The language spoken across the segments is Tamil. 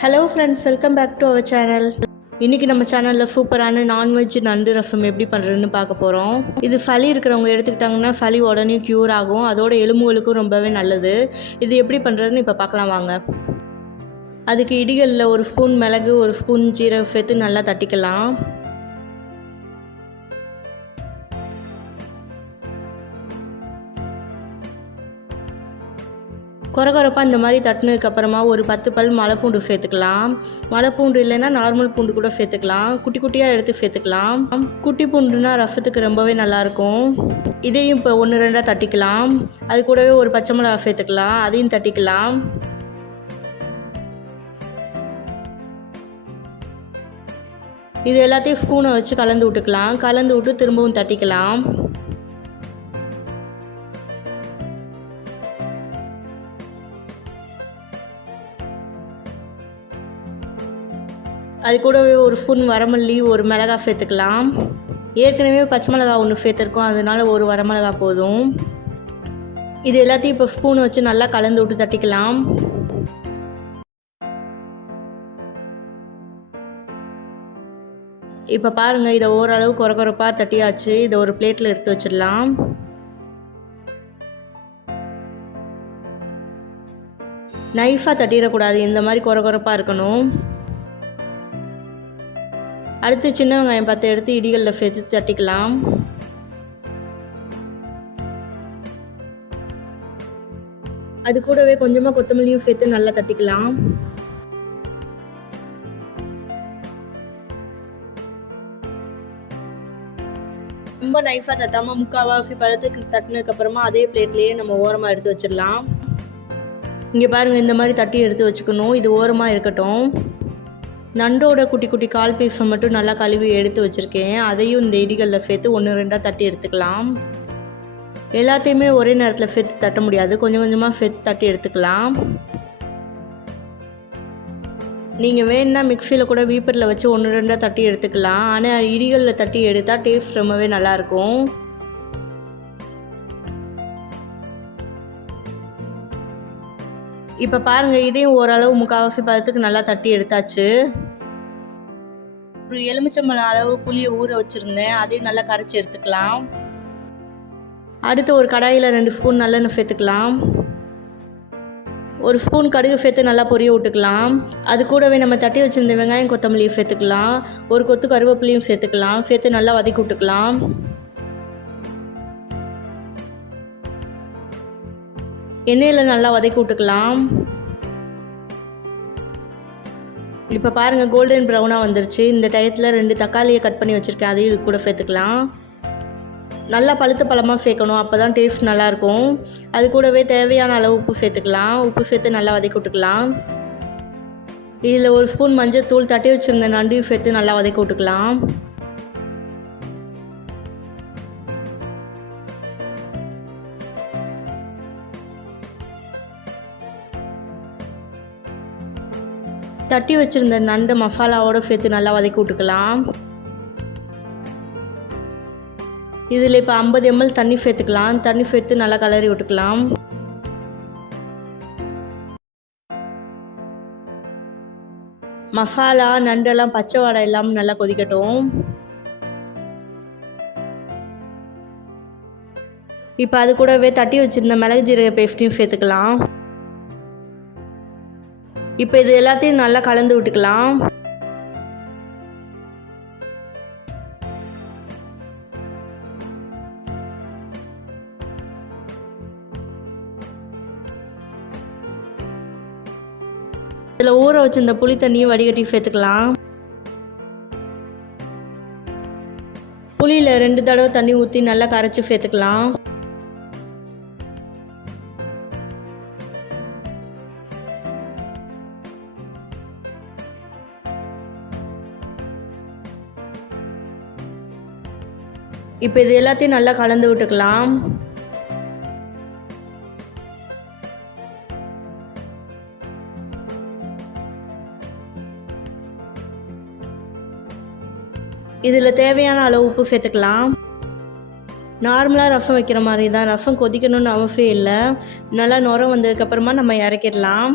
Hello friends, welcome back to our channel. இன்றைக்கி நம்ம சேனலில் சூப்பரான நான்வெஜ் நண்டு ரசம் எப்படி பண்ணுறதுன்னு பார்க்க போகிறோம். இது சளி இருக்கிறவங்க எடுத்துக்கிட்டாங்கன்னா சளி உடனே க்யூர் ஆகும். அதோட எலும்புகளுக்கும் ரொம்பவே நல்லது. இது எப்படி பண்ணுறதுன்னு இப்போ பார்க்கலாம் வாங்க. அதுக்கு இடிகளில் ஒரு ஸ்பூன் மிளகு, ஒரு ஸ்பூன் ஜீரகம் சேர்த்து நல்லா தட்டிக்கலாம். கொரகொரப்பாக இந்த மாதிரி தட்டினதுக்கப்புறமா ஒரு 10 பல் மலைப்பூண்டு சேர்த்துக்கலாம். மலைப்பூண்டு இல்லைன்னா நார்மல் பூண்டு கூட சேர்த்துக்கலாம். குட்டி குட்டியாக எடுத்து சேர்த்துக்கலாம். குட்டி பூண்டுனா ரசத்துக்கு ரொம்பவே நல்லாயிருக்கும். இதையும் இப்போ 1-2 தட்டிக்கலாம். அது கூடவே ஒரு பச்சை மிளகா சேர்த்துக்கலாம். அதையும் தட்டிக்கலாம். இது எல்லாத்தையும் ஸ்பூனை வச்சு கலந்து விட்டுக்கலாம். கலந்து விட்டு திரும்பவும் தட்டிக்கலாம். அது கூடவே ஒரு ஸ்பூன் வரமல்லி, ஒரு மிளகாய் சேர்த்துக்கலாம். ஏற்கனவே பச்சை மிளகாய் ஒன்று சேர்த்துருக்கோம், அதனால் ஒரு வரமிளகாய் போதும். இது எல்லாத்தையும் இப்போ ஸ்பூன் வச்சு நல்லா கலந்து விட்டு தட்டிக்கலாம். இப்போ பாருங்கள், இதை ஓரளவு கொரகொரப்பாக தட்டியாச்சு. இதை ஒரு பிளேட்டில் எடுத்து வச்சிடலாம். நைஃபாக தட்டிடக்கூடாது, இந்த மாதிரி கொரகொரப்பாக இருக்கணும். அடுத்து சின்ன வெங்காயம் 10 எடுத்து இடிகளில் சேர்த்து தட்டிக்கலாம். அது கூடவே கொஞ்சமாக கொத்தமல்லியும் சேர்த்து நல்லா தட்டிக்கலாம். ரொம்ப நைஸாக தட்டாமல் முக்கால்வாசி பதத்துக்கு தட்டினதுக்கப்புறமா அதே பிளேட்லேயே நம்ம ஓரமாக எடுத்து வச்சிடலாம். இங்கே பாருங்கள், இந்த மாதிரி தட்டி எடுத்து வச்சுக்கணும். இது ஓரமாக இருக்கட்டும். நண்டோட குட்டி குட்டி கால் பீஸை மட்டும் நல்லா கழுவி எடுத்து வச்சுருக்கேன். அதையும் இந்த இடிகளில் சேர்த்து 1-2 தட்டி எடுத்துக்கலாம். எல்லாத்தையுமே ஒரே நேரத்தில் சேர்த்து தட்ட முடியாது, கொஞ்சம் கொஞ்சமாக சேர்த்து தட்டி எடுத்துக்கலாம். நீங்கள் வேணுன்னா மிக்சியில் கூட வீப்பரில் வச்சு 1-2 தட்டி எடுத்துக்கலாம். ஆனால் இடிகளில் தட்டி எடுத்தால் டேஸ்ட் ரொம்பவே நல்லாயிருக்கும். இப்போ பாருங்கள், இதையும் ஓரளவு முக்கால்வாசி பதத்துக்கு நல்லா தட்டி எடுத்தாச்சு. ஒரு எலுமிச்சம்பழம் அளவு புளியை ஊற வச்சுருந்தேன், அதையும் நல்லா கரைச்சி எடுத்துக்கலாம். அடுத்து ஒரு கடாயில் 2 ஸ்பூன் நல்லெண்ணெய் சேர்த்துக்கலாம். ஒரு ஸ்பூன் கடுகு சேர்த்து நல்லா பொரிய விட்டுக்கலாம். அது கூடவே நம்ம தட்டி வச்சுருந்த வெங்காயம் கொத்தமல்லியும் சேர்த்துக்கலாம். ஒரு கொத்து கருவேப்பிலையும் சேர்த்துக்கலாம். சேர்த்து நல்லா வதக்கி விட்டுக்கலாம். எண்ணெயில் நல்லா வதக்கி விட்டுக்கலாம். இப்போ பாருங்கள், கோல்டன் ப்ரௌனாக வந்துருச்சு. இந்த டயத்தில் 2 தக்காளியை கட் பண்ணி வச்சுருக்கேன், அதையும் இது கூட சேர்த்துக்கலாம். நல்லா பழுத்த பழமாக சேர்க்கணும், அப்போ தான் டேஸ்ட் நல்லாயிருக்கும். அது கூடவே தேவையான அளவு உப்பு சேர்த்துக்கலாம். உப்பு சேர்த்து நல்லா வதக்கி விட்டுக்கலாம். இதில் ஒரு ஸ்பூன் மஞ்சள் தூள், தட்டி வச்சுருந்த நண்டையும் சேர்த்து நல்லா வதக்கி விட்டுக்கலாம். தட்டி வச்சுருந்த நண்டை மசாலாவோடு சேர்த்து நல்லா வதக்கி விட்டுக்கலாம். இதில் இப்போ 50 ml தண்ணி சேர்த்துக்கலாம். தண்ணி சேர்த்து நல்லா கலரி விட்டுக்கலாம். மசாலா நண்டெல்லாம் பச்சை வாடை இல்லாமல் நல்லா கொதிக்கட்டும். இப்போ அது கூடவே தட்டி வச்சுருந்த மிளகு ஜீரக பேஸ்ட்டையும் சேர்த்துக்கலாம். இப்போ இது எல்லாத்தையும் நல்லா கலந்து விட்டுக்கலாம். இதில் ஊற வச்சிருந்த புளி தண்ணியும் வடிகட்டி சேர்த்துக்கலாம். புளியில் 2 தடவை தண்ணி ஊற்றி நல்லா கரைச்சி சேர்த்துக்கலாம். இப்போ இது எல்லாத்தையும் நல்லா கலந்து விட்டுக்கலாம். இதில் தேவையான அளவு உப்பு சேர்த்துக்கலாம். நார்மலாக ரசம் வைக்கிற மாதிரி தான். ரசம் கொதிக்கணும்னு அவசியம் இல்லை. நல்லா நுர வந்ததுக்கப்புறமா நம்ம இறக்கிடலாம்.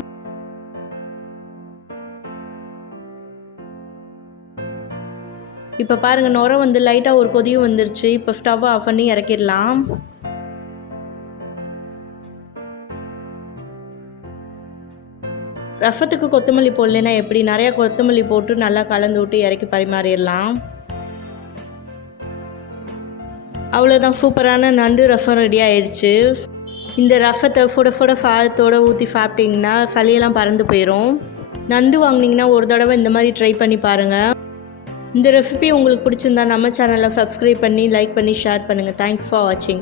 இப்போ பாருங்கள் நுரை வந்து லைட்டாக ஒரு கொதியும் வந்துருச்சு. இப்போ ஸ்டவ் ஆஃப் பண்ணி இறக்கிடலாம். ரசத்துக்கு கொத்தமல்லி போடலைன்னா எப்படி, நிறையா கொத்தமல்லி போட்டு நல்லா கலந்து விட்டு இறக்கி பரிமாறிடலாம். அவ்வளோதான், சூப்பரான நண்டு ரசம் ரெடி ஆயிடுச்சு. இந்த ரசத்தை சுட சாதத்தோடு ஊற்றி சாப்பிட்டிங்கன்னா சளியெல்லாம் பறந்து போயிடும். நண்டு வாங்கினீங்கன்னா ஒரு தடவை இந்த மாதிரி ட்ரை பண்ணி பாருங்கள். இந்த ரெசிபி உங்களுக்கு பிடிச்சிருந்தா நம்ம சேனலை சப்ஸ்கிரைப் பண்ணி லைக் பண்ணி ஷேர் பண்ணுங்கள். தேங்க்ஸ் ஃபார் வாட்சிங்.